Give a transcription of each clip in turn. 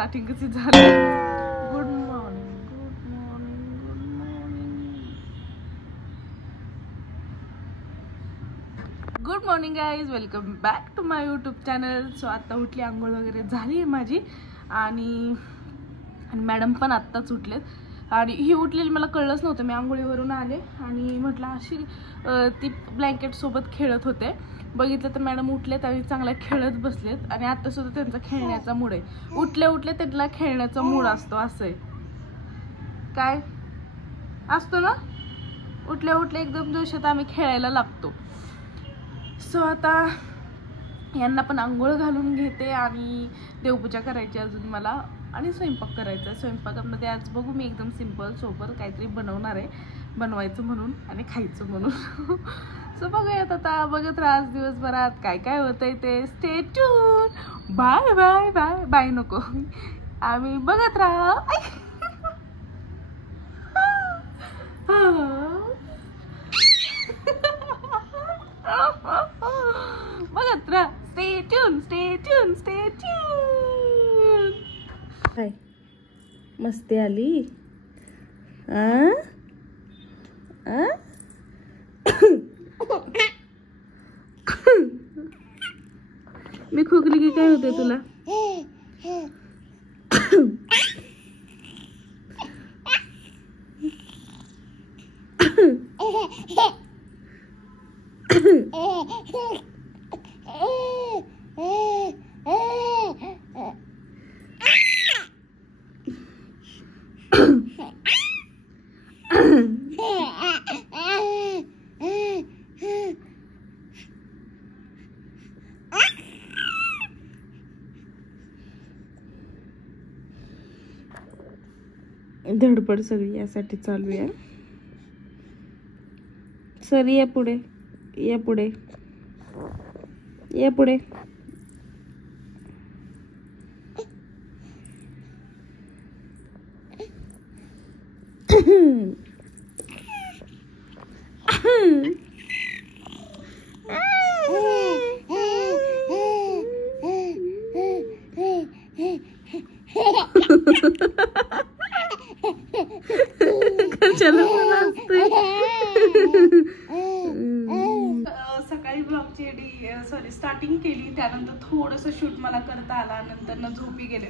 Starting कशी झाली. Good morning, good morning, good morning, good morning guys. Welcome back to my YouTube channel. So आता उठली, आंघोळ वगैरे झाली आहे माझी आणि मॅडम पण आत्ताच उठलेत आणि ही उठलेली मला कळलंच नव्हतं. मी आंघोळीवरून आले आणि म्हटलं अशी ती ब्लँकेट सोबत खेळत होते. बघितलं तर मॅडम उठलेत आणि चांगल्या खेळत बसलेत आणि आता सुद्धा त्यांचा खेळण्याचा मूड आहे. उठले उठले त्यांना खेळण्याचा मूड असतो. असं आहे काय असतो ना, उठले उठले एकदम जोशात आम्ही खेळायला लागतो. सो आता यांना पण आंघोळ घालून घेते आणि देवपूजा करायची अजून मला आणि स्वयंपाक करायचा. स्वयंपाकामध्ये आज बघू मी एकदम सिंपल सोबर काहीतरी बनवणार आहे, बनवायचं म्हणून आणि खायचं म्हणून. सो बघूयात आता, बघत राहा आज दिवसभरात काय काय होतंय ते. Stay tune. Bye bye bye bye नको, आम्ही बघत राहा. बघत राहा. Stay tune, stay tune, stay tune. काय मस्ती आली आ आ मी खोकली की काय होते तुला? धडपड सगळी यासाठी चालू आहे. सर या पुढे, या पुढे, या पुढे. सकाळी ब्लॉगची स्टार्टिंग केली, त्यानंतर थोडंसं शूट मला करता आला, नंतर झोपी गेले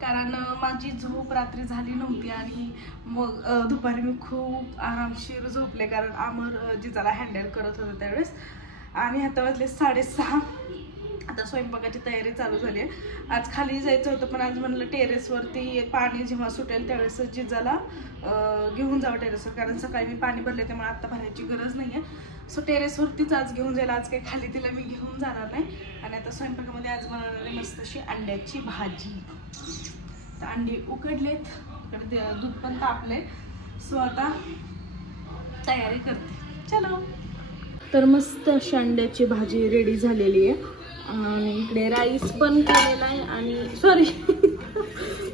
कारण माझी झोप रात्री झाली नव्हती आणि मग दुपारी मी खूप आरामशीर झोपले कारण अमर जिजाला हँडल करत होते त्यावेळेस. आणि आता वाजले 6:30. आता स्वयंपाकाची तयारी चालू झाली आहे. आज खाली जायचं होतं पण आज म्हणलं टेरेसवरती पाणी जेव्हा सुटेल त्यावेळेस जिजाला घेऊन जावं टेरेसवर, कारण सकाळी मी पाणी भरले त्यामुळे आत्ता भरायची गरज नाही आहे. सो टेरेसवरतीच आज घेऊन जायला. आज काही खाली तिला मी घेऊन जाणार नाही. आणि आता स्वयंपाकामध्ये आज बनवणार आहे मस्त अशी अंड्याची भाजी. तर अंडी उकडलेत, इकडे दूध पण तापले. सो आता तयारी करते, चलो. तर मस्त अशी अंड्याची भाजी रेडी झालेली आहे आणि इकडे राईस पण केलेला आहे आणि सॉरी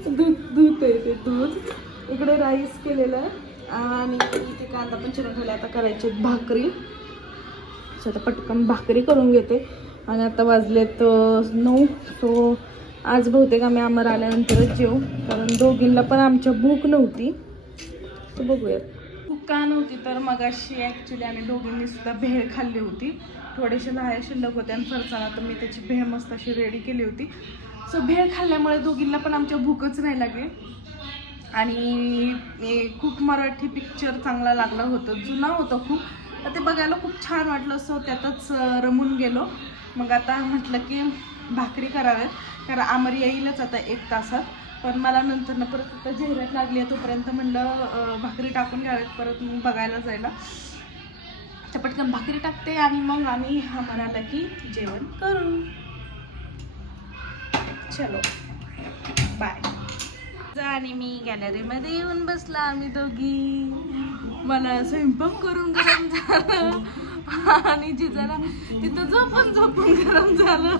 दूध आहे ते दूध. इकडे राईस केलेला आहे आणि इथे कांदा पण चिरून ठेवला. आता करायचे भाकरी. आता पटकन भाकरी करून घेते आणि आता वाजलेत 9. सो आज बहुतेक आम्ही अमर आल्यानंतरच जेवू कारण दोघींना पण आमच्या भूक नव्हती. तर बघूयात भूक का नव्हती तर मगाशी ॲक्च्युली आम्ही दोघींनी सुद्धा भेळ खाल्ली होती. थोडेसे लाह्या शिल्लक होते आणि फरसाणा, तर मी त्याची भेळ मस्त अशी रेडी केली होती. सो भेळ खाल्ल्यामुळे दोघींना पण आमच्या भूकच नाही लागली. आणि खूप मराठी पिक्चर चांगला लागला होता, जुना होता खूप, तर ते बघायला खूप छान वाटलं. सो त्यातच रमून गेलो. मग आता म्हटलं की भाकरी कराव्यात कारण आमर येईलच आता 1 तासात. पण मला नंतर परत आता जाहिरात लागली आहे तोपर्यंत म्हणलं भाकरी टाकून घ्याव्यात परत मी बघायला जायला. तर पटकन भाकरी टाकते आणि मग आम्ही अमर आला की जेवण करू. चलो बाय. आणि मी गॅलरीमध्ये येऊन बसला, आम्ही दोघी. मला स्वयंपाक करून गरम झालं आणि जिजाला तिथं झोपून झोपून गरम झालं.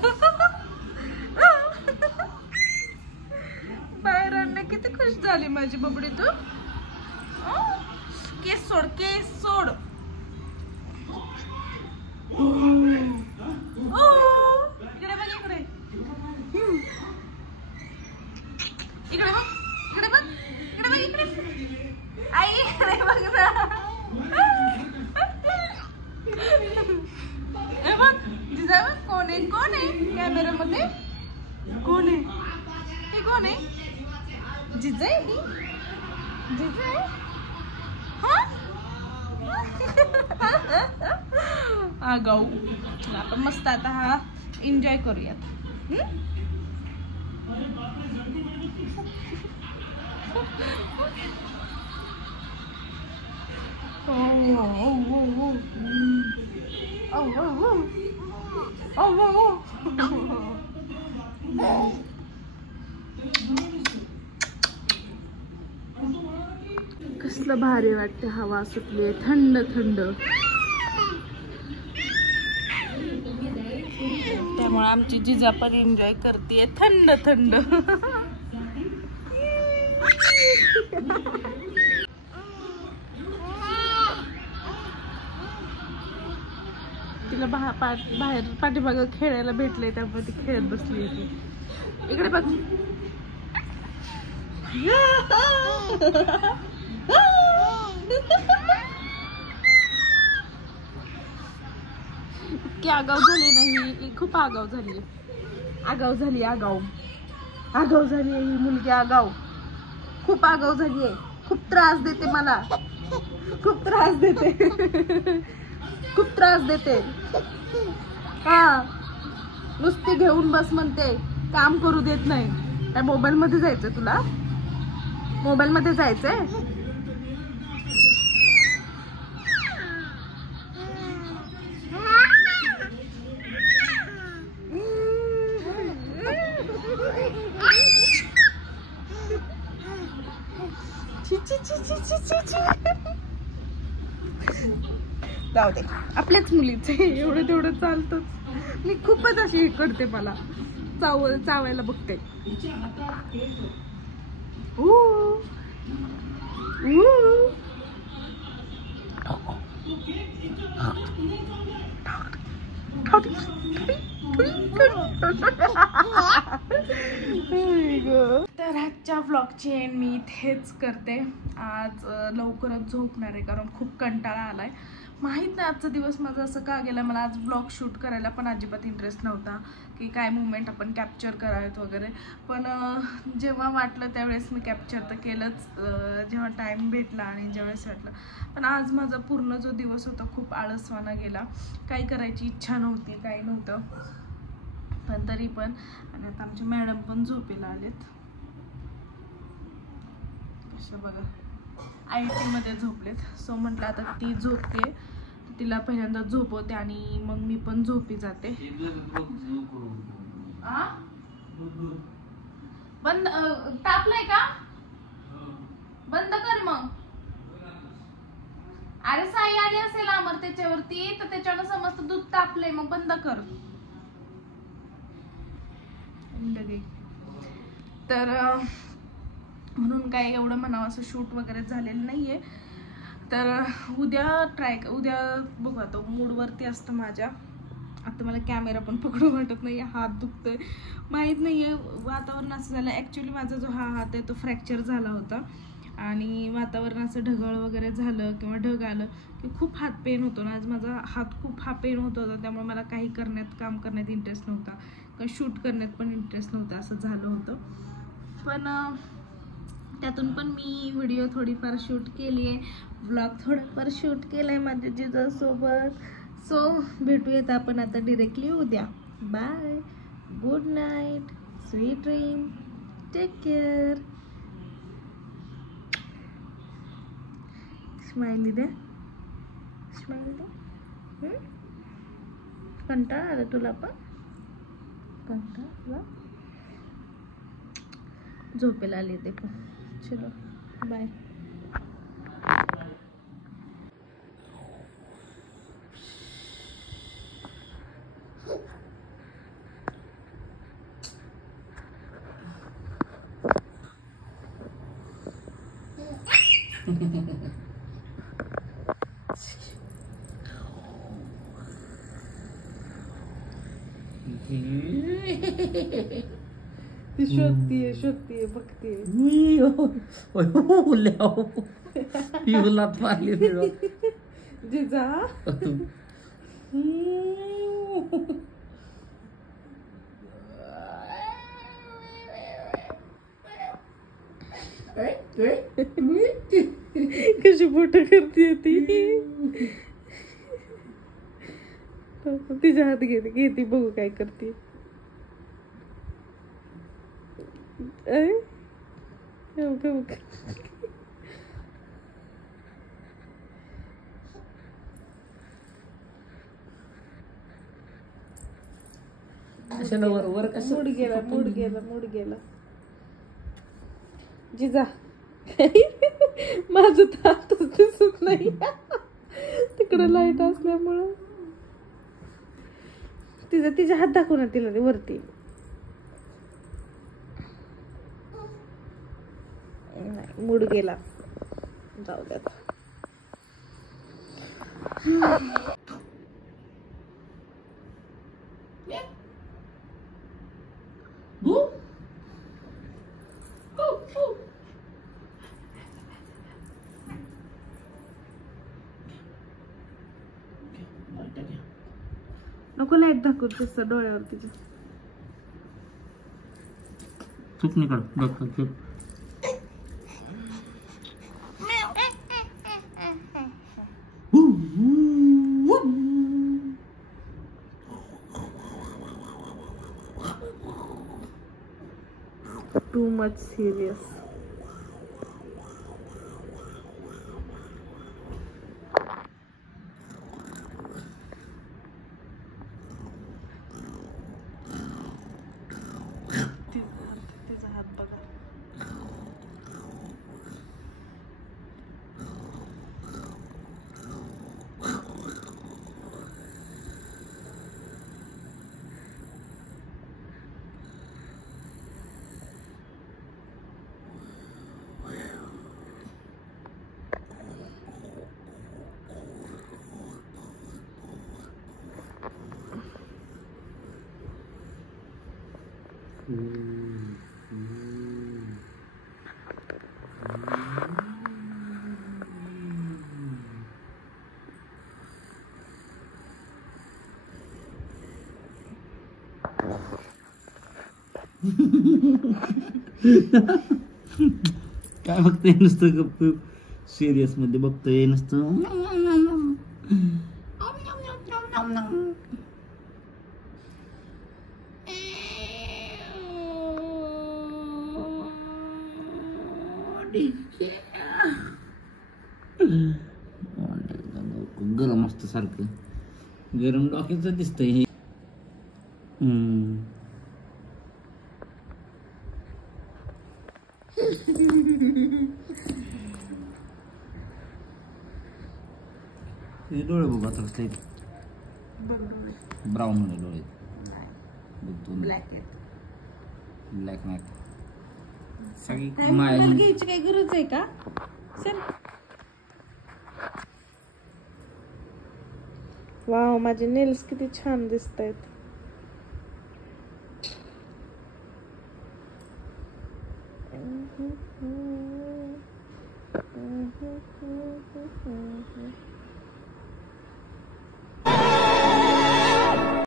बाहेर आणलं किती खुश झाली माझी बबडी. तू केस सोड, केस सोड. इकडे बघ, इकडे आई अरे बघ ना, हे बघ जिजा बघ कोण आहे कॅमेऱ्यामध्ये, कोण आहे हे, कोण आहे? जिजा आहे ही, जिजा आहे हा गाऊ. आपण मस्त आता हा एन्जॉय करूयात. कसलं भारी वाटते, हवा सुटली थंड थंड. त्यामुळे आमची जिजा पण एन्जॉय करते थंड थंड. तिला बाहेर पाठीमागं खेळायला भेटले, त्यामुळे ती खेळत बसली होती. इकडे बघ. इतकी आगाव झाली नाही, खूप आगाव झाली, आगाव झाली ही मुलगी. आगाव, खूप आगाव झाली आहे. खूप त्रास देते मला, खूप त्रास देते. हा नुसती घेऊन बस म्हणते, काम करू देत नाही. काय मोबाईल मध्ये जायचंय तुला? मोबाईल मध्ये जायचंय? जाऊ दे, आपल्याच मुलीच एवढं तेवढं चालतं. मी खूपच अशी करते, मला चावायला बघते. तर आजच्या व्लॉगची एंड मी इथेच करते. आज लवकरच झोपणार आहे, कारण खूप कंटाळा आलाय. माहीत नाही आजचा दिवस माझा असं का गेला. मला आज ब्लॉग शूट करायला पण अजिबात इंटरेस्ट नव्हता, की काय मुवमेंट आपण कॅप्चर करावेत वगैरे. पण जेव्हा वाटलं त्यावेळेस मी कॅप्चर तर केलंच, जेव्हा टाईम भेटला आणि ज्यावेळेस वाटलं. पण आज माझा पूर्ण जो दिवस होता खूप आळसवाना गेला. काही करायची इच्छा नव्हती, काही नव्हतं. पण तरी पण, आणि आता आमचे मॅडम पण झोपेला आलेत. कसं बघा, IT मध्ये झोपलेत. सो म्हटलं आता ती झोपते, तिला पहिल्यांदा झोपवते आणि मग मी पण झोपी जाते. बंद तापलंय का? बंद कर मग. अरे साई आली असेल अमर त्याच्यावरती, तर त्याच्यानं समजतं दूध तापलंय, मग बंद कर. तर म्हणून काय एवढं म्हणावं असं शूट वगैरे झालेलं नाहीये. तर उद्या बघू, आता मूडवरती असतं माझ्या. आता मला कॅमेरा पण पकडू वाटत नाही, हात दुखतोय. माहीत नाहीये, वातावरण असं झालं. ॲक्च्युली माझा जो हा हात आहे तो फ्रॅक्चर झाला होता, आणि वातावरण असं ढगाळ वगैरे झालं किंवा ढग आलं की खूप हात पेन होतो ना. आज माझा हात खूप पेन होत होता, त्यामुळे मला काही काम करण्यात इंटरेस्ट नव्हता, किंवा शूट करण्यात पण इंटरेस्ट नव्हता, असं झालं होतं. पण त्यातून पण मी व्हिडिओ थोडीफार शूट केली आहे, व्लॉग थोडाफार शूट केला आहे माझ्या जिजासोबत. सो भेटूयात आपण आता डिरेक्टली उद्या. Bye, good night, sweet dream, take care. Smiley दे, स्माइली दे. कंटाळा आला तुला पण? कंटाळा, झोपेला आली ते पण. चलो बाय. ती शोधतीये बघतीये. लात मारली जिजा कशी बोट करते ती. तिच्या हात घेते बघू काय करते. मूड गेला जिजा. माझं तर आताच दिसत नाही तिकडं लाईट असल्यामुळं. तिचा हात दाखव ना तिला ते वरती. नाही मूड गेला, जाऊ द्या. नको लाईट दाखव तसं डोळ्यावर तिच्या. चुप निकड बघ चुप. Too much serious. तिचा हात बघा. काय बघतोय नुसतं गप्प सिरियस मध्ये बघतोय नुसतं. गरम असतं सारखं, गरम डोक्याचं दिसतंय हे. डोळे बघ आता कसले ब्राऊन मध्ये डोळे. ब्लॅक नाही सगळी माया घ्यायची काही गरज आहे का? चल. वाव माझे नेल्स किती छान दिसत आहेत.